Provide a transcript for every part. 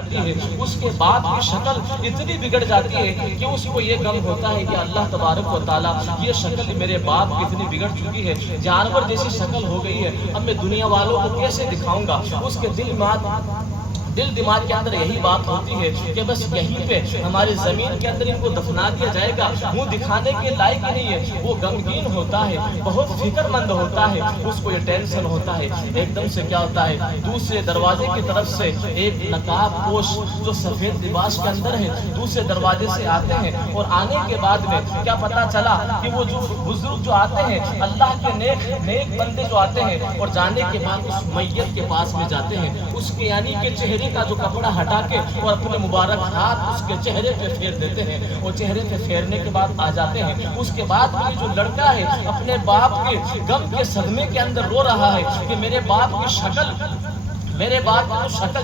جاتی ہے، اس کے بعد کی شکل اتنی بگڑ جاتی ہے کہ اس کو یہ غم ہوتا ہے کہ اللہ تبارک و تعالیٰ یہ شکل میرے باپ کی اتنی بگڑ چکی ہے، جانور جیسی شکل ہو گئی ہے، اب میں دنیا والوں کو کیسے دکھاؤں گا؟ اس کے دل دماغ کے اندر یہی بات ہوتی ہے کہ بس یہیں پہ ہماری زمین کے اندر ان کو دفنا دیا جائے گا، منہ دکھانے کے لائق نہیں ہے۔ وہ غمگین ہوتا ہے، بہت فکر مند ہوتا ہے، اس کو یہ ٹینشن ہوتا ہے۔ ایک دم سے کیا ہوتا ہے، دوسرے دروازے کی طرف سے ایک نقاب پوش جو سفید لباس کے اندر ہے دوسرے دروازے سے آتے ہیں، اور آنے کے بعد میں کیا پتا چلا کہ وہ جو بزرگ جو آتے ہیں، اللہ کے نیک بندے جو آتے ہیں، اور جانے کے بعد اس میت کے پاس میں جاتے ہیں، اس کے یعنی کہ چہرے کا جو کپڑا ہٹا کے اور اپنے مبارک ہاتھ اس کے چہرے پہ پھیر دیتے ہیں، اور چہرے پہ پھیرنے کے بعد آ جاتے ہیں۔ اس کے بعد یہ جو لڑکا ہے اپنے باپ کے غم کے صدمے کے اندر رو رہا ہے کہ میرے باپ کی شکل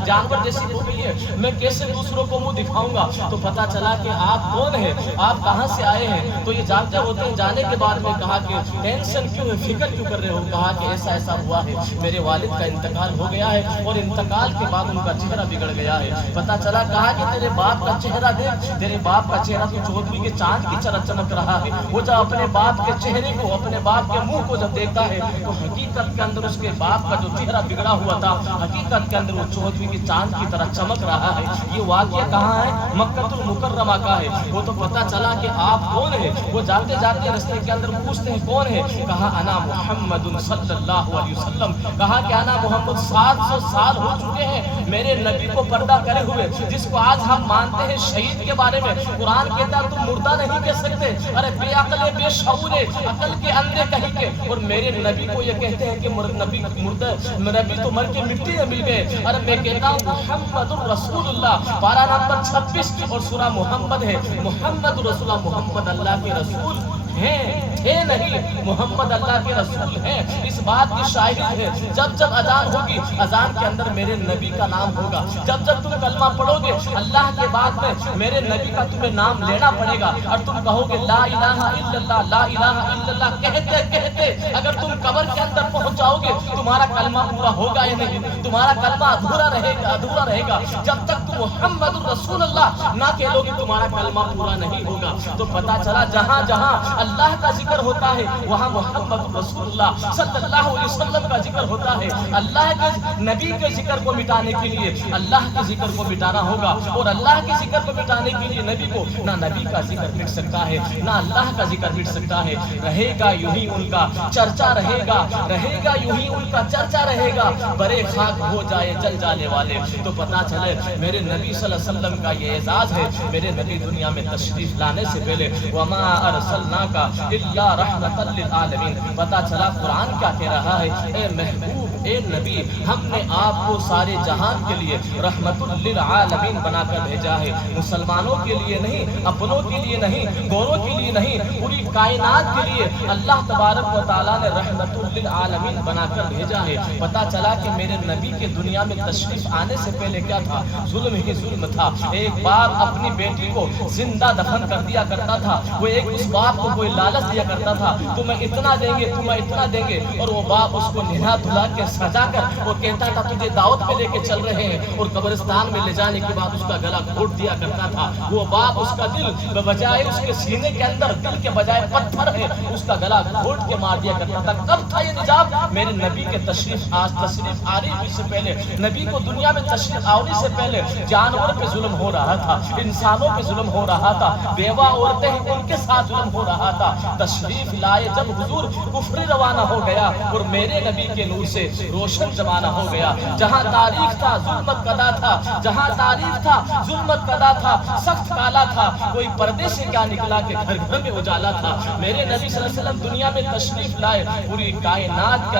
جانور جیسی ہو گئی ہے، میں کیسے دوسروں کو منہ دکھاؤں گا؟ تو پتا چلا کہ آپ کون ہیں، آپ کہاں سے آئے ہیں؟ تو یہ جانتے ہوتے ہیں، جانے کے بعد میں کہا کہ ٹینشن کیوں ہے، فکر کیوں کر رہے ہو؟ کہا کہ ایسا ایسا ہوا ہے، میرے والد کا انتقال ہو گیا ہے، اور انتقال کے بعد ان کا چہرہ بگڑ گیا ہے۔ پتا چلا، کہا کہ تیرے باپ کا چہرہ دیکھ، تیرے باپ کا چہرہ تو چودھویں کے چاند کی طرح چمک رہا ہے۔ وہ جب اپنے باپ کے چہرے کو، اپنے باپ کے منہ کو جب دیکھتا ہے تو حقیقت کے اندر اس کے باپ کا جو چہرہ بگڑا ہوا تھا، حقیقت کے اندر وہ چودھویں کے چاند کی طرح چمک رہا ہے۔ یہ واقعہ کہاں ہے؟ مکہ المکرمہ کا ہے۔ وہ تو پتا چلا کہ آپ کون ہیں؟ وہ جاتے جاتے رستے کے اندر پوچھتے ہیں کون ہے؟ کہا انا محمد صلی اللہ علیہ وسلم۔ کہا کہ انا محمد، 700 سال ہو چکے ہیں میرے نبی کو پردہ کرے ہوئے، جس کو آج ہم مانتے ہیں شہید کے بارے میں۔ قرآن کہتا ہے تم مردہ نہیں کہہ سکتے، ارے بے عقل بے شعور، عقل کے اندھے کہیں کے، اور میرے نبی کو یہ کہتے ہیں کہ نبی تو مر کے مٹی میں مل گئے۔ ارے میں کہتا ہوں محمد الرسول اللہ، پارہ نمبر 26 اور سورہ محمد ہے، محمد رسول اللہ، محمد اللہ کے رسول تھے نہیں، محمد اللہ کے رسول ہیں۔ اس بات کی شاہد ہے جب جب اذان ہوگی، اذان کے اندر میرے نبی کا نام ہوگا، جب جب تم کلمہ پڑھو گے اللہ کے بعد میں میرے نبی کا تمہیں نام لینا پڑے گا، اور تم کہو گے لا الہ الا اللہ، لا الہ الا اللہ کہتے کہتے اگر تم قبر کے اندر پہنچ جاؤ گے، تمہارا کلمہ پورا ہوگا یا نہیں؟ تمہارا کلمہ ادھورا رہے گا۔ جب تک تم محمد الرسول اللہ نہ کہہ لو گے تمہارا کلمہ پورا نہیں ہوگا۔ تو پتا چلا جہاں جہاں اللہ کا ذکر ہوتا ہے وہاں محمد رسول اللہ صلی اللہ علیہ وسلم کا ذکر ہوتا ہے۔ اللہ کے نبی کے ذکر کو مٹانے کے لیے اللہ کے ذکر کو مٹانا ہوگا، اور اللہ کے ذکر کو مٹانے کے لیے نبی کو، نہ نبی کا ذکر مٹ سکتا ہے نہ اللہ کا ذکر مٹ سکتا ہے۔ رہے گا یوں ہی ان کا چرچا، رہے گا یوں ہی ان کا چرچا رہے گا، برے خاک ہو جائے جل جانے والے۔ تو پتا چلے میرے نبی صلی اللہ علیہ وسلم کا یہ اعزاز ہے، میرے نبی دنیا میں تشریف لانے سے پہلے وما ارسلناک الا رحمۃ للعالمین۔ پتا چلا قرآن کیا کہہ رہا ہے، اے محبوب، اے نبی، ہم نے آپ کو سارے جہان کے لیے رحمت للعالمین بنا کر بھیجا ہے، مسلمانوں کے لیے نہیں، اپنوں کے لیے نہیں، گوروں کے لیے نہیں، پوری کائنات کے لیے اللہ تبارک و تعالیٰ نے رحمت للعالمین بنا کر بھیجا ہے۔ پتا چلا کہ میرے نبی کے دنیا میں تشریف آنے سے پہلے کیا تھا؟ ظلم ہی ظلم تھا۔ ایک باپ اپنی بیٹی کو زندہ دفن کر دیا کرتا تھا، وہ ایک اس باپ کو کوئی لالچ دیا کرتا تھا، تمہیں اتنا دیں گے، تمہیں اتنا دیں گے، اور وہ باپ اس کو نہا دھلا کے سجا کر وہ کہتا تھا تجھے دعوت پہ لے کے چل رہے ہیں، اور قبرستان میں لے جانے کے بعد اس کا گلا گھونٹ دیا کرتا تھا۔ وہ باپ اس کا دل بجائے اس کے سینے کے اندر دل کے بجائے پتھر ہے، اس کا گلا گھونٹ کے مار دیا کرتا تھا۔ کب تھا یہ نظام؟ میرے نبی کے تشریف آنے سے پہلے، نبی کو دنیا میں تشریف آنے سے پہلے جانور پہ ظلم ہو رہا تھا، انسانوں پہ ظلم ہو رہا تھا، بیوہ عورتیں ہیں ان کے ساتھ ظلم ہو رہا تھا۔ تشریف لائے جب حضور کفر روانہ ہو گیا، اور میرے نبی کے نور سے روشن زمانہ ہو گیا۔ جہاں تاریخ تھا ظلمت قدا تھا، جہاں تاریخ تھا ظلمت قدا تھا، سخت کالا تھا، کوئی پردے سے کیا نکلا کہ گھر گھر میں اجالا تھا۔ میرے نبی صلی اللہ علیہ وسلم دنیا میں تشریف لائے، پوری کائنات کے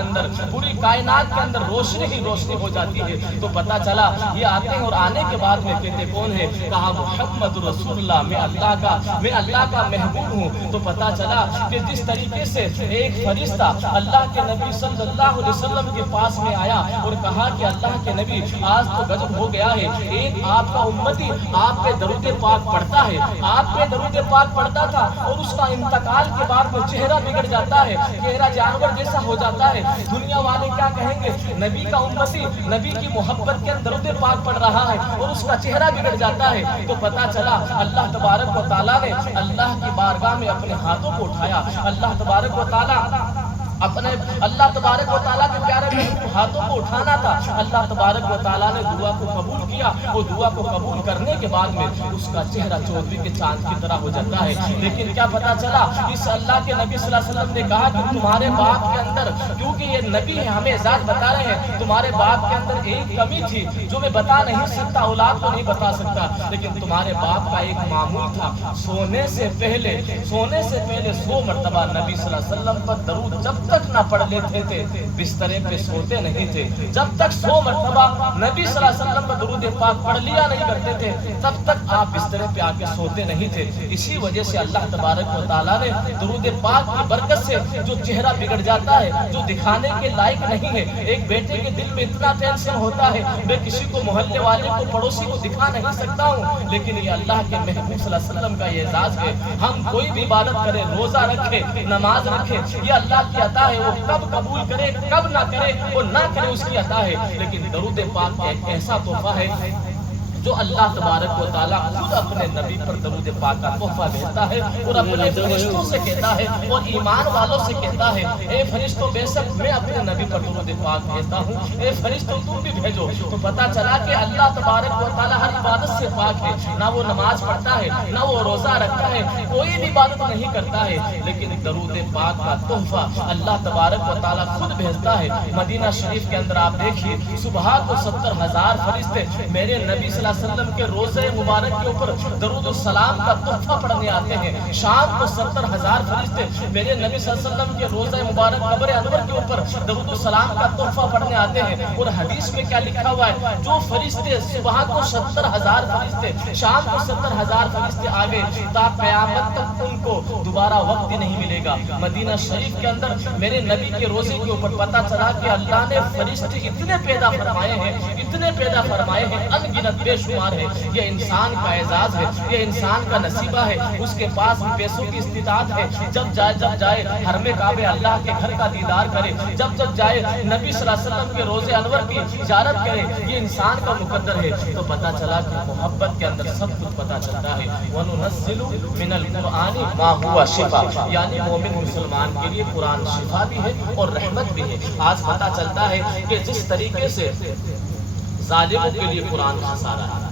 اندر روشنی ہی روشنی ہو جاتی ہے۔ تو پتا چلا یہ آتے ہیں، اور آنے کے بعد میں کہتے کون ہے؟ کہا محمد رسول اللہ، میں اللہ کا محبوب ہوں۔ تو پتا چلا کہ جس طریقے سے ایک فرشتہ اللہ کے نبی صلی اللہ علیہ وسلم کے پاس میں آیا اور کہا کہ اللہ کے نبی آج تو گجب ہو گیا ہے، ایک آپ کا امتی آپ پہ درود پاک پڑھتا ہے، آپ پہ درود پاک پڑھتا تھا اور اس کا انتقال کے بعد میں چہرہ بگڑ جاتا ہے، چہرہ جانور جیسا ہو جاتا ہے، دنیا والے کیا کہیں گے؟ نبی کا امتی نبی کی محبت کے اندر درود پاک پڑھ رہا ہے اور اس کا چہرہ بگڑ جاتا ہے۔ تو پتا چلا اللہ تبارک و تعالیٰ نے اللہ کی بارگاہ میں اپنے ہاتھوں کو اٹھایا، اللہ تبارک و تعالیٰ اللہ تبارک و تعالیٰ کے پیارے محبوب ہاتھوں کو اٹھانا تھا، اللہ تبارک و تعالیٰ نے دعا کو قبول کیا، وہ دعا کو قبول کرنے کے بعد میں اس کا چہرہ چودھری کے چاند کی طرح ہو جاتا ہے۔ لیکن کیا پتا چلا، اس اللہ کے نبی صلی اللہ علیہ وسلم نے کہا کہ تمہارے باپ کے اندر، کیونکہ یہ نبی ہے ہمیں ذات بتا رہے ہیں، تمہارے باپ کے اندر ایک کمی تھی جو میں بتا نہیں سکتا، اولاد کو نہیں بتا سکتا، لیکن تمہارے باپ کا ایک معمول تھا، سونے سے پہلے 100 مرتبہ نبی صلی اللہ علیہ وسلم پر درود جب تک نہ پڑھ لیتے تھے بسترے پہ سوتے نہیں تھے، جب تک 100 مرتبہ نبی صلی اللہ علیہ وسلم پر درود پاک پڑھ لیا نہیں کرتے تھے تب تک آپ بسترے پہ آ کے سوتے نہیں تھے۔ اسی وجہ سے اللہ تبارک و تعالیٰ نے درود پاک کی برکت سے جو چہرہ بگڑ جاتا ہے، جو دکھانے کے لائق نہیں ہے، ایک بیٹے کے دل میں اتنا ٹینشن ہوتا ہے، میں کسی کو محلے والے کو پڑوسی کو دکھا نہیں سکتا ہوں، لیکن یہ اللہ کے محبوب صلی اللہ علیہ وسلم کا یہ اعزاز ہے، ہم کوئی بھی عبادت کرے، روزہ رکھے، نماز رکھے، یہ اللہ کی عطا ہے، وہ کب قبول کرے کب نہ کرے وہ نہ کرے اس کی عطا ہے، لیکن درود پاک کا ایک ایسا تحفہ ہے جو اللہ تبارک و تعالیٰ خود اپنے نبی پر درود پاک کا تحفہ بھیجتا ہے اور اپنے فرشتوں سے کہتا ہے اور ایمان والوں سے کہتا ہے، اے فرشتوں بے شک میں اپنے نبی پر درود پاک بھیجتا ہوں، اے فرشتوں تم بھی بھیجو۔ تو پتا چلا کہ اللہ تبارک و تعالیٰ ہر عبادت سے پاک ہے، نہ وہ نماز پڑھتا ہے، نہ وہ روزہ رکھتا ہے، کوئی بھی عبادت نہیں کرتا ہے، لیکن درود پاک کا تحفہ اللہ تبارک و تعالیٰ خود بھیجتا ہے۔ مدینہ شریف کے اندر آپ دیکھیے صبح کو 70,000 فرشتے میرے نبی صلی اللہ علیہ وسلم کے روزے مبارک کے اوپر درود السلام کا تحفہ پڑھنے آتے ہیں، شام کو 70,000 فرشتے میرے نبی صلی اللہ علیہ وسلم کے روزے مبارک قبر انور کے اوپر درود السلام کا تحفہ پڑھنے آتے ہیں۔ اور حدیث میں کیا لکھا ہوا ہے، جو فرشتے صبح کو 70,000 فرشتے، شام کو 70,000 فرشتے آ گئے تا قیامت تک ان کو دوبارہ وقت ہی نہیں ملے گا۔ مدینہ شریف کے اندر میرے نبی کے روزے کے اوپر پتا چلا کہ اللہ نے فرشتے اتنے پیدا فرمائے ہیں، اتنے پیدا فرمائے ہیں، ان گنت بے شمار ہے۔ یہ انسان کا اعزاز ہے، یہ انسان کا نصیبہ ہے، اس کے پاس پیسوں کی استطاعت ہے، جب جائے حرم کعبہ اللہ کے گھر کا دیدار کرے، جب جائے نبی صلی اللہ علیہ وسلم کے روزے انور کی زیارت کرے، یہ انسان کا مقدر ہے۔ تو پتا چلا کہ محبت کے اندر سب کچھ پتا چلتا ہے۔ وَنُنَزِّلُ مِنَ الْقُرْآنِ مَا هُوَ شِفَاءٌ، یعنی مومن مسلمان کے لیے قرآن شفا بھی ہے اور رحمت بھی ہے۔ آج پتا چلتا ہے کہ جس طریقے سے ظالموں کے لیے قرآن خسارہ ہے،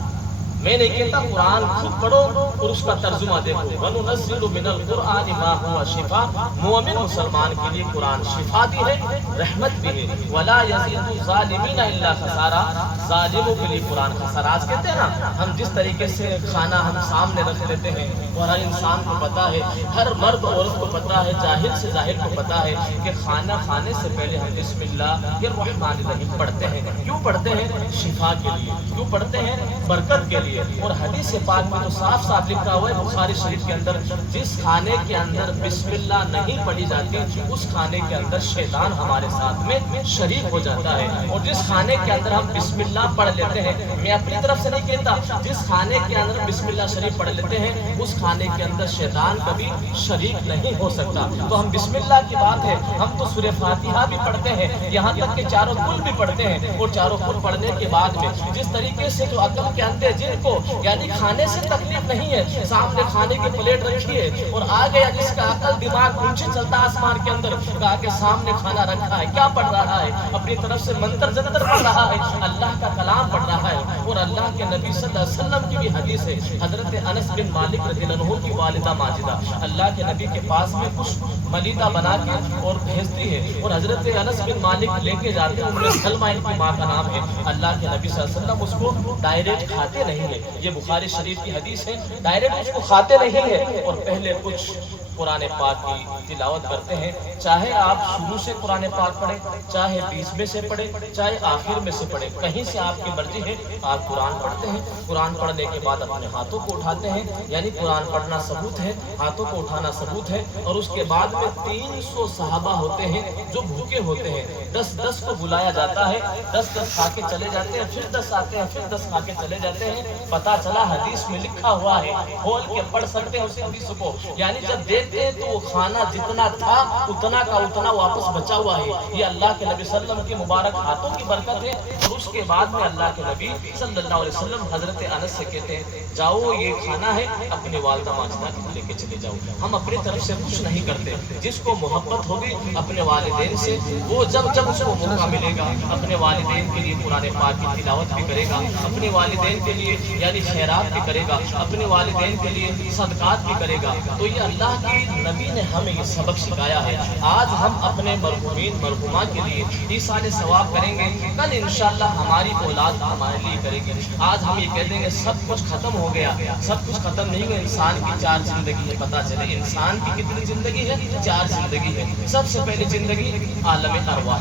میں نہیں کہتا قرآن خود پڑھو اور اس کا ترجمہ دیکھو، وَنُنَزِّلُ مِنَ الْقُرْآنِ مَا هُوَ شِفَاءٌ، مومن مسلمان کے لیے قرآن شفا بھی ہے، رحمت بھی ہے۔ وَلَا يَزِيدُ الظَّالِمِينَ إِلَّا خَسَارًا، ظالموں کے لیے قرآن خسارہ۔ آج کہتے ہیں نا، ہم جس طریقے سے کھانا ہم سامنے رکھ لیتے ہیں اور ہر انسان کو پتا ہے، ہر مرد عورت کو پتا ہے، جاہل سے جاہل کو پتا ہے کہ کھانا کھانے سے پہلے ہم بسم اللہ الرحمن الرحیم پڑھتے ہیں۔ کیوں پڑھتے ہیں؟ شفا کے لیے۔ کیوں پڑھتے ہیں؟ برکت کے لیے۔ اور حدیث پاک میں تو صاف صاف لکھا ہوا ہے بخاری شریف کے اندر، جس کھانے کے اندر بسم اللہ نہیں پڑھی جاتی اس کھانے کے اندر شیطان ہمارے ساتھ میں شریک ہو جاتا ہے، اور جس کھانے کے اندر ہم بسم اللہ پڑھ لیتے ہیں، میں اپنی طرف سے نہیں کہتا، جس کھانے کے اندر بسم اللہ شریف پڑھ لیتے ہیں اس کھانے کے اندر شیطان کبھی شریک نہیں ہو سکتا۔ تو ہم بسم اللہ کی بات ہے، ہم تو سورہ فاتحہ بھی پڑھتے ہیں، یہاں تک کہ چاروں کل بھی پڑھتے ہیں، اور چاروں کل پڑھنے کے بعد میں جس طریقے سے تو عقل کے اندر جن کو یعنی کھانے سے تکلیف نہیں ہے، سامنے کھانے کی پلیٹ رکھی ہے اور آ گیا جس کا عقل دماغ اونچے چلتا آسمان کے اندر، کہا کہ سامنے کھانا رکھا ہے، کیا پڑھ رہا ہے؟ اپنی طرف سے منتر جنتر پڑھ رہا ہے، اللہ کا کلام پڑھ رہا ہے۔ اور اللہ کے نبی صلی اللہ علیہ وسلم کی بھی حدیث ہے، حضرت انس بن مالک رضی اللہ عنہ کی والدہ ماجدہ اللہ کے نبی کے پاس میں کچھ ملیدہ بنا کے اور بھیجتی ہے، اور حضرت انس بن مالک لے کے جاتے ہیں، ان میں سلمہ ان کی ماں کا نام ہے۔ اللہ کے نبی صلی اللہ علیہ وسلم اس کو ڈائریکٹ کھاتے نہیں ہے، یہ بخاری شریف کی حدیث ہے، ڈائریکٹ اس کو کھاتے نہیں ہے، اور پہلے کچھ قرآن پاک کی تلاوت کرتے ہیں، چاہے آپ شروع سے قرآن پاک پڑھیں، چاہے بیچ میں سے پڑھیں، چاہے آخر میں سے پڑھیں، کہیں سے آپ کی مرضی ہے آپ قرآن پڑھتے ہیں۔ قرآن پڑھنے کے بعد اپنے ہاتھوں کو اٹھاتے ہیں، یعنی قرآن پڑھنا ثبوت ہے، ہاتھوں کو اٹھانا ثبوت ہے۔ اور اس کے بعد میں 300 صحابہ ہوتے ہیں جو بھوکے ہوتے ہیں، 10 کو بلایا جاتا ہے، 10 کھا کے چلے جاتے ہیں، پھر 10 آتے ہیں، پھر 10 کھا کے چلے جاتے ہیں۔ پتہ چلا حدیث میں لکھا ہوا ہے، کھول کے پڑھ سکتے ہیں اس حدیث کو، یعنی جب دیکھتے ہیں تو وہ کھانا جتنا تھا اتنا کا اتنا واپس بچا ہوا ہے۔ یہ اللہ کے نبی صلی اللہ علیہ وسلم کے مبارک ہاتھوں کی برکت ہے۔ اور اس کے بعد میں اللہ کے نبی صلی اللہ علیہ وسلم حضرت انس سے کہتے ہیں، جاؤ یہ کھانا ہے اپنے والدہ ماجدہ کو لے کے چلے جاؤ، ہم اپنی طرف سے کچھ نہیں کرتے۔ جس کو محبت ہوگی اپنے والدین سے، وہ جب اس کو موقع ملے گا اپنے والدین کے لیے قرآن پاک کی تلاوت بھی کرے گا، اپنے والدین کے لیے یعنی خیرات بھی کرے گا، اپنے والدین کے لیے صدقات بھی کرے گا۔ تو یہ اللہ کے نبی نے ہمیں یہ سبق سکھایا ہے۔ آج ہم اپنے مرحومین مرحومات کے لیے ایصال ثواب کریں گے، کل انشاءاللہ ہماری اولاد ہمارے لیے کرے گی۔ آج ہم یہ کہہ دیں گے سب کچھ ختم ہو گیا، سب کچھ ختم نہیں ہوا، انسان کی 4 زندگی ہے۔ پتہ چلے انسان کی کتنی زندگی ہے؟ 4 زندگی ہے۔ سب سے پہلی زندگی عالم ارواح،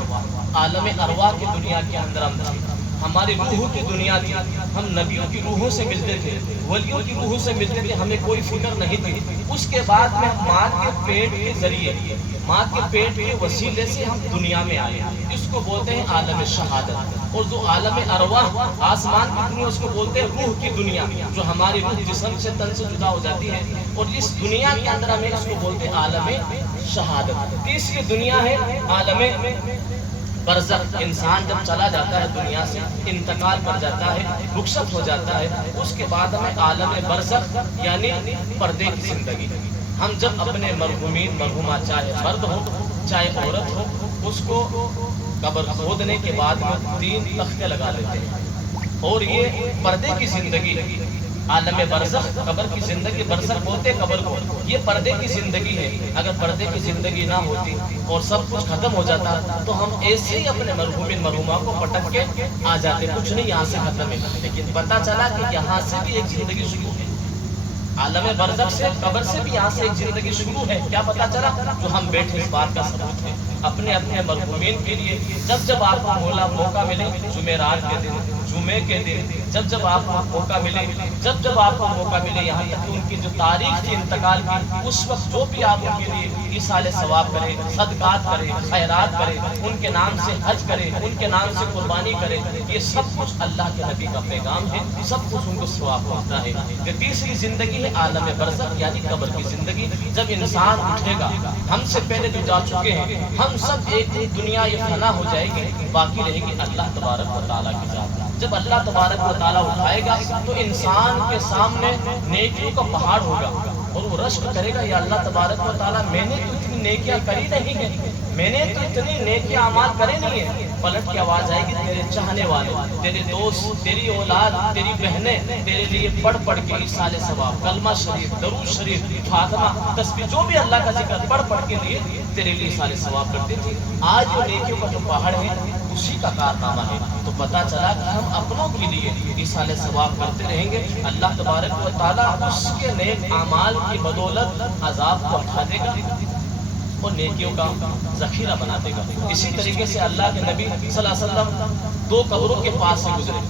عالم ارواح کی دنیا کے اندر ہم تھے، ہماری روحوں کی دنیا تھی، ہم نبیوں کی روحوں سے ملتے تھے، ولیوں کی روحوں سے ملتے تھے، ہمیں کوئی فکر نہیں تھی۔ اس کے بعد میں ماں کے پیٹ کے ذریعے، ماں کے پیٹ کے وسیلے سے ہم دنیا میں آئے، اس کو بولتے ہیں عالم شہادت۔ اور جو عالم ارواح آسمان کی دنیا اس کو بولتے ہیں روح کی دنیا، جو ہماری روح جسم سے تن سے جدا ہو جاتی ہے، اور اس دنیا کے اندر ہمیں اس کو بولتے ہیں عالم شہادت۔ تیسری دنیا ہے عالم برزخ، انسان جب چلا جاتا ہے دنیا سے، انتقال کر جاتا ہے، رخصت ہو جاتا ہے، اس کے بعد ہمیں عالم برزخ یعنی پردے کی زندگی۔ ہم جب اپنے مرحومین مرحومہ چاہے مرد ہو چاہے عورت ہو، اس کو قبر کھودنے کے بعد میں 3 تختے لگا لیتے ہیں، اور یہ پردے کی زندگی ہے۔ عالم برزخ قبر کی زندگی، برزخ بولتے قبر کو، یہ پردے کی زندگی ہے۔ اگر پردے کی زندگی نہ ہوتی اور سب کچھ ختم ہو جاتا تو ہم ایسے ہی اپنے مرحومین مرحومہ کو پٹک کے آ جاتے، کچھ نہیں یہاں سے ختم ہے۔ لیکن پتہ چلا کہ یہاں سے بھی ایک زندگی شروع ہے، عالم برزخ سے، قبر سے بھی یہاں سے ایک زندگی شروع ہے۔ کیا پتہ چلا؟ جو ہم بیٹھے اس بات کا ثبوت ہے اپنے اپنے مرحومین کے لیے۔ جب آپ کو موقع ملے، جمعرات کے دن، جمعے کے دن، جب آپ کو موقع ملے، جب آپ کو موقع ملے، یہاں تک کہ ان کی جو تاریخ تھی انتقال کی، اس وقت جو بھی آپ ان کے لیے ایصال ثواب کرے، صدقات کرے، خیرات کرے، ان کے نام سے حج کرے، ان کے نام سے قربانی کرے، یہ سب کچھ اللہ کے نبی کا پیغام ہے، سب کچھ ان کو ثواب پہنچتا ہے۔ یہ تیسری زندگی ہے عالم برزخ یعنی قبر کی زندگی۔ جب انسان اٹھے گا، ہم سے پہلے جو جا چکے ہیں، ہم سب ایک دنیا یہ فنا ہو جائے گی، باقی رہے گی اللہ تبارک و تعالیٰ کی ذات۔ جب اللہ تبارک و تعالیٰ اٹھائے گا تو انسان کے سامنے نیکیوں کا پہاڑ ہوگا، اور وہ رشک کرے گا، یا اللہ تبارک و تعالیٰ میں نے تو اتنی نیکیاں کری نہیں ہیں، میں نے تو اتنی نیکیاں اعمال کرے نہیں ہیں۔ پلٹ کے آواز آئے گی، تیرے چاہنے والے، تیرے دوست، تیری اولاد، تیری بہنیں تیرے لیے پڑھ پڑھ کے ایصال ثواب، کلمہ شریف، درود شریف، فاطمہ، تسبیح، جو بھی اللہ کا ذکر پڑھ پڑھ کے لیے تیرے لیے ایصال ثواب کرتی تھی۔ آج وہ نیکیوں کا جو پہاڑ ہے اسی کا کارنامہ ہے۔ تو پتہ چلا کہ ہم اپنوں کے لیے ایصال ثواب کرتے رہیں گے، اللہ تبارک و تعالیٰ اس کے نیک اعمال کی بدولت عذاب کو ہٹا دے گا اور نیکیوں کا ذخیرہ بنا دے گا۔ اسی طریقے سے اللہ کے نبی صلی اللہ علیہ وسلم 2 قبروں کے پاس سے گزرے۔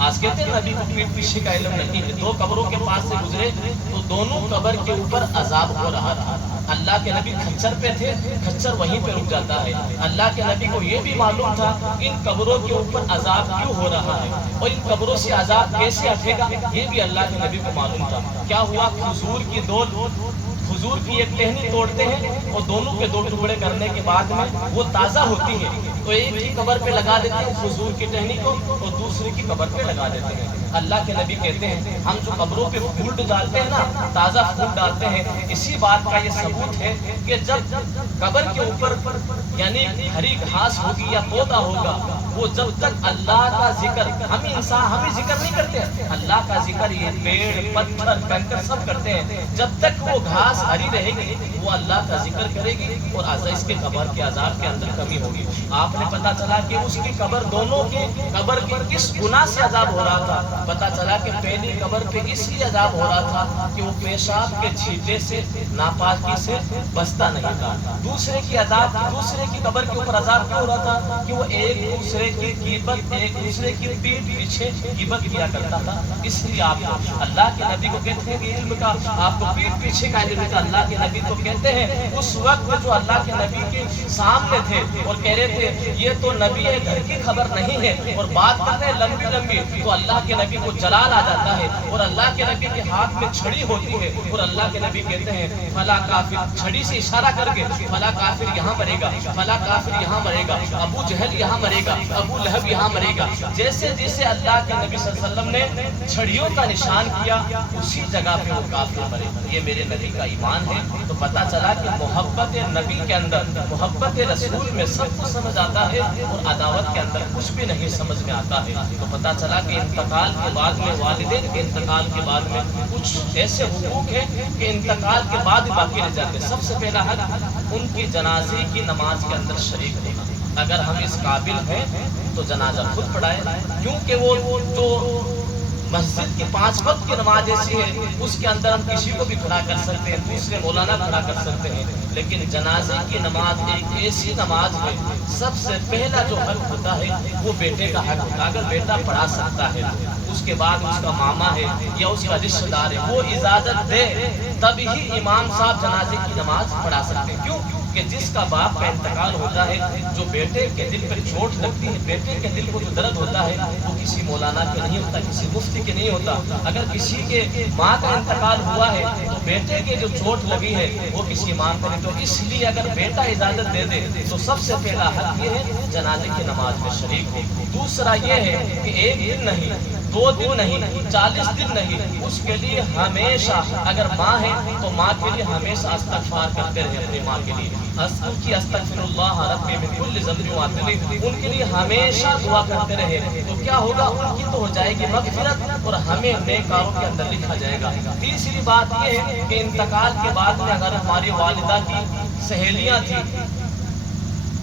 آج کہتے ہیں نبی کو پیٹ پیچھے کا علم نہیں ہے، 2 قبروں کے پاس سے گزرے تو دونوں قبر کے اوپر عذاب ہو رہا تھا۔ اللہ کے نبی کھچر پہ تھے، کھچر وہیں پہ رک جاتا ہے۔ اللہ کے نبی کو یہ بھی معلوم تھا ان قبروں کے اوپر عذاب کیوں ہو رہا ہے اور ان قبروں سے عذاب کیسے ہٹے گا، یہ بھی اللہ کے نبی کو معلوم تھا۔ کیا ہوا؟ کھجور کی ایک ٹہنی توڑتے ہیں اور دونوں کے 2 ٹکڑے کرنے کے بعد میں وہ تازہ ہوتی ہے، تو ایک ہی قبر پہ لگا دیتے ہیں کھجور کی ٹہنی کو اور دوسری کی قبر پہ لگا دیتے ہیں۔ اللہ کے نبی کہتے ہیں ہم جو قبروں پہ پھول ڈالتے ہیں نا، تازہ پھول ڈالتے ہیں، اسی بات کا یہ ثبوت ہے کہ جب قبر کے اوپر یعنی ہری گھاس ہوگی یا پودا ہوگا وہ جب تک اللہ کا ذکر، ہم انسان ہمیں ذکر نہیں کرتے، اللہ کا ذکر یہ پیڑ پتھر کنکر سب کرتے ہیں، جب تک وہ گھاس ہری رہے گی وہ اللہ کا ذکر کرے گی اور اس کے قبر کے عذاب کے اندر کمی ہوگی۔ آپ نے پتا چلا کہ اس کی قبر، دونوں کی قبر کی کس گناہ سے عذاب ہو رہا تھا؟ پتا چلا کہ پہلی قبر پہ اس لیے عذاب ہو رہا تھا کہ وہ پیشاب کے چھینٹے سے، ناپاکی سے بچتا نہیں تھا۔ دوسرے کی عذاب، دوسرے کی قبر کے اوپر عذاب کیوں ہو رہا تھا؟ کہ وہ ایک دوسرے کی غیبت، ایک دوسرے کی پیٹھ پیچھے غیبت کیا کرتا تھا۔ اس لیے آپ اللہ کے نبی کو کہتے ہیں کہ علم کا، آپ کو پیٹھ پیچھے کا علم تھا، اللہ کے نبی کو کہتے ہیں اس وقت جو اللہ کے نبی کے سامنے تھے اور کہہ رہے تھے یہ تو نبی ہے، گھر کی خبر نہیں ہے، اور بات کرتے ہیں لمبی لمبی، تو اللہ کے نبی کو جلال آ جاتا ہے اور اللہ کے نبی کے ہاتھ میں چھڑی ہوتی ہے اور اللہ کے نبی کہتے ہیں فلا کافر، چھڑی سے اشارہ کر کے فلا کافر یہاں مرے گا، فلا کافر یہاں مرے گا، ابو جہل یہاں مرے گا، ابو لہب یہاں مرے گا۔ جیسے جیسے اللہ کے نبی صلی اللہ علیہ وسلم نے چھڑیوں کا نشان کیا اسی جگہ پہ وہ کافر مرے۔ یہ میرے نبی کا ایمان ہے۔ تو پتا چلا کہ محبت نبی کے اندر، محبت رسول میں سب کچھ سمجھ آتا ہے اور عداوت کے اندر کچھ بھی نہیں سمجھ میں آتا ہے۔ تو پتا چلا کہ انتقال کے بعد میں، والدین کے انتقال کے بعد میں کچھ ایسے حقوق ہیں کہ انتقال کے بعد باقی رہ جاتے ہیں۔ سب سے پہلا حق ان کی جنازے کی نماز کے اندر شریک ہونا۔ اگر ہم اس قابل ہیں تو جنازہ خود پڑھائیں، کیونکہ وہ جو مسجد کی 5 وقت کی نماز ایسی ہے اس کے اندر ہم کسی کو بھی کھڑا کر سکتے ہیں، دوسرے مولانا کھڑا کر سکتے ہیں، لیکن جنازے کی نماز ایک ایسی نماز ہے، سب سے پہلا جو حق ہوتا ہے وہ بیٹے کا حق ہوتا ہے۔ اگر بیٹا پڑھا سکتا ہے اس کے بعد اس کا ماما ہے یا اس کا رشتہ دار ہے وہ اجازت دے تب ہی امام صاحب جنازے کی نماز پڑھا سکتے ہیں۔ کیوں؟ کہ جس کا باپ کا انتقال ہوتا ہے، جو بیٹے کے دل پر چوٹ لگتی ہے، بیٹے کے دل کو جو درد ہوتا ہے وہ کسی مولانا کے نہیں ہوتا، کسی مفتی کے نہیں ہوتا۔ اگر کسی کے ماں کا انتقال ہوا ہے تو بیٹے کے جو چوٹ لگی ہے وہ کسی امام کا نہیں۔ تو اس لیے اگر بیٹا اجازت دے دے تو سب سے پہلا حق یہ ہے جنازے کی نماز میں شریک ہو۔ دوسرا یہ ہے کہ 1 دن نہیں، 2 دن نہیں، 40 دن نہیں، اس کے لیے ہمیشہ، اگر ماں ہے تو ماں کے لیے ہمیشہ استغفار کرتے رہے اپنی ماں کے لیے، ان کی استغفر اللہ ربی من کل ذنب واتب، ان کے لیے ہمیشہ دعا کرتے رہے۔ تو کیا ہوگا؟ ان کی تو ہو جائے گی مغفرت اور ہمیں نیک کاروں کے اندر لکھا جائے گا۔ تیسری بات یہ ہے کہ انتقال کے بعد میں اگر ہماری والدہ کی سہیلیاں تھیں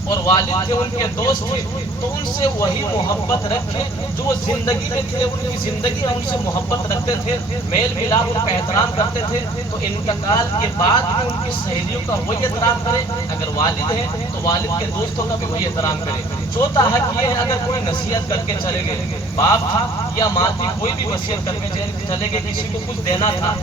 اور والد تھے، ان کے دوست تھے، تو ان سے وہی محبت رکھے جو وہ زندگی میں تھے، ان کی زندگی میں ان سے محبت رکھتے تھے، میل ملاپ ان کا احترام کرتے تھے، تو انتقال کے بعد میں ان کی سہیلیوں کا وہی احترام کریں۔ اگر والد ہیں تو والد کے دوستوں کا بھی وہی احترام کریں۔ چوتھا حق یہ ہے اگر کوئی نصیحت کر کے چلے گئے، باپ تھا یا ماں تھی، کوئی بھی وصیت کر کے چلے گئے، کسی کو کچھ دینا تھا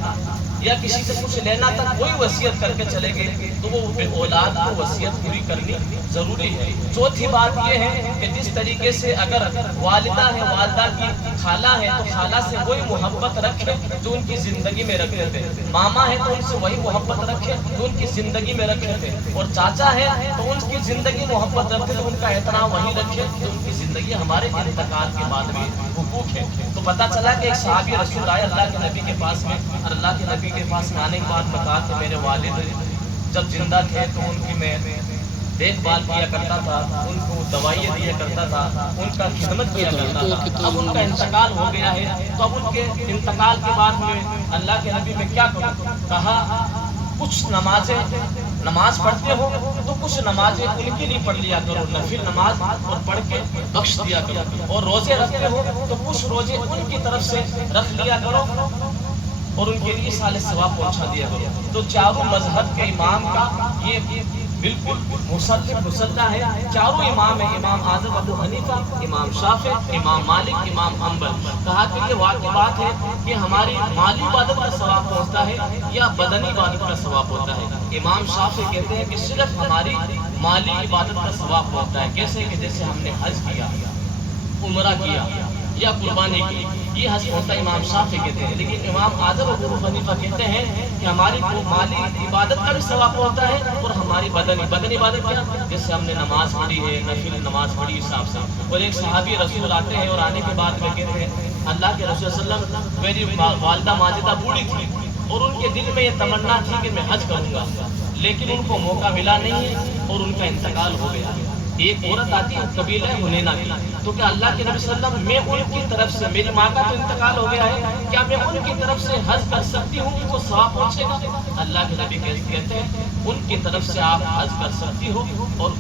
یا کسی سے کچھ لینا تھا، کوئی وصیت کر کے چلے گئے تو وہ اولاد کو وصیت پوری کرنی ضروری ہے۔ چوتھی بات یہ ہے کہ جس طریقے سے اگر والدہ ہے، والدہ کی خالہ ہے تو خالہ سے وہی محبت رکھے جو ان کی زندگی میں رکھتے تھے، ماما ہے تو ان سے وہی محبت رکھے جو ان کی زندگی میں رکھے تھے، اور چاچا ہے تو ان کی زندگی محبت رکھتے تو ان کا احترام وہی رکھے جو ان کی زندگی ہمارے انتقال کے بعد میں حقوق ہے۔ تو پتا چلا کہ ایک صحابی رسول آئے اللہ کے نبی کے پاس میں، اور اللہ کے نبی کے پاس میں آنے کے بعد میں کہا کہ میرے والد جب زندہ تھے تو ان کی میں دیکھ بھال کیا کرتا تھا، ان کو دوائیاں دیا کرتا تھا، ان کا خدمت کیا کرتا تھا۔ اب ان کا انتقال ہو گیا ہے تو اب ان کے انتقال کے بعد میں اللہ کے نبی میں کیا کروں؟ کہا کچھ نماز پڑھتے ہو تو کچھ نمازیں ان کے لیے پڑھ لیا کرو، نفل نماز، اور پڑھ کے بخش دیا کرو، اور روزے رکھتے ہو تو کچھ روزے ان کی طرف سے رکھ لیا کرو اور ان کے لیے سال ثواب پہنچا دیا کرو۔ تو چاروں مذہب کے امام کا یہ بالکل مسلح ہے۔ چاروں امام ہیں، امام اعظم ابو حنیفہ، امام شافعی، امام مالک، امام حنبل۔ کہا کہ یہ واقعی بات ہے کہ ہماری مالی عبادت کا ثواب پہنچتا ہے یا بدنی عبادت کا ثواب ہوتا ہے۔ امام شافعی کہتے ہیں کہ صرف ہماری مالی عبادت کا ثواب پہنچتا ہے، کیسے کہ جیسے ہم نے حج کیا، عمرہ کیا یا قربانی کی، یہ حج ہوتا ہے، امام شافعی کہتے ہیں۔ لیکن امام اعظم ابو حنیفہ کہتے ہیں کہ ہماری مالی عبادت کا بھی ثواب ہوتا ہے اور ہماری بدنی عبادت کیا، جیسے ہم نے نماز پڑھی ہے، نفل نماز پڑھی حساب سے۔ اور ایک صحابی رسول آتے ہیں اور آنے کے بعد میں کہتے ہیں اللہ کے رسول صلی اللہ علیہ وسلم، میری والدہ ماجدہ بوڑھی تھی اور ان کے دل میں یہ تمنا تھی کہ میں حج کروں گا، لیکن ان کو موقع ملا نہیں اور ان کا انتقال ہو گیا۔ ایک عورت آتی ہے قبیلہ حنینہ کی، تو کیا اللہ کے نبی صلی اللہ علیہ وسلم میں ان کی طرف سے، میری ماں کا تو انتقال ہو گیا ہے، کیا میں ان کی طرف سے حج کر سکتی ہوں، ان کو ثواب پہنچے گا؟ اللہ کے نبی کہتے ہیں ان کی طرف سے آپ حج کر سکتی ہو، اور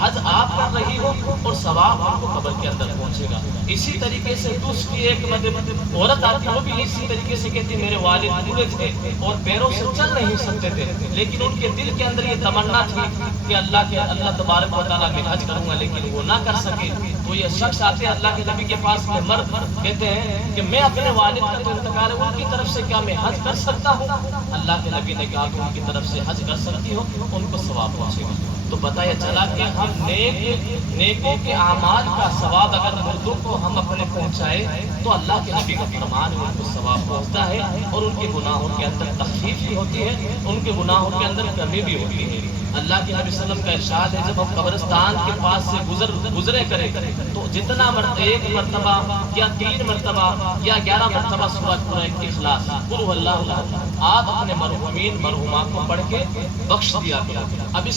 حج آپ کر رہی ہو اور ثواب آپ کو قبر کے اندر پہنچے گا۔ اسی طریقے سے دوسری ایک عورت آتی، وہ بھی اسی طریقے سے کہتی میرے والد بوڑھے تھے اور پیروں سے چل نہیں سکتے تھے، لیکن ان کے دل کے اندر یہ تمنا تھی کہ اللہ تبارک و تعالیٰ میں حج کروں گا، لیکن وہ نہ کر سکے۔ تو یہ شخص آتے ہیں اللہ کے نبی کے پاس میں، مرد کہتے ہیں کہ میں اپنے والد کا تو انتقال ہے، ان کی طرف سے کیا میں حج کر سکتا ہوں؟ اللہ کے نبی نے کہا کہ ان کی طرف سے حج کر سکتی ہو، ان کو ثواب پہنچے گا۔ تو بتایا چلا کہ ہم نیکوں کے اعمال کا ثواب اگر مردوں کو ہم اپنے پہنچائے تو اللہ کے نبی کا فرمان ہے ان کو ثواب پہنچتا ہے، اور ان کے گناہوں کے اندر تخفیف بھی ہوتی ہے، ان کے گناہوں کے اندر کمی بھی ہوتی ہے۔ اللہ کے نبی صلی اللہ علیہ وسلم کا ارشاد ہے جب ہم قبرستان کے پاس سے گزرے کریں تو جتنا ایک مرتبہ یا 3 مرتبہ یا 11 مرتبہ سورۃ اخلاص قل هو اللہ احد آپ اپنے مرحومین مرحومات کو پڑھ کے بخش دیا کرو۔ اب اس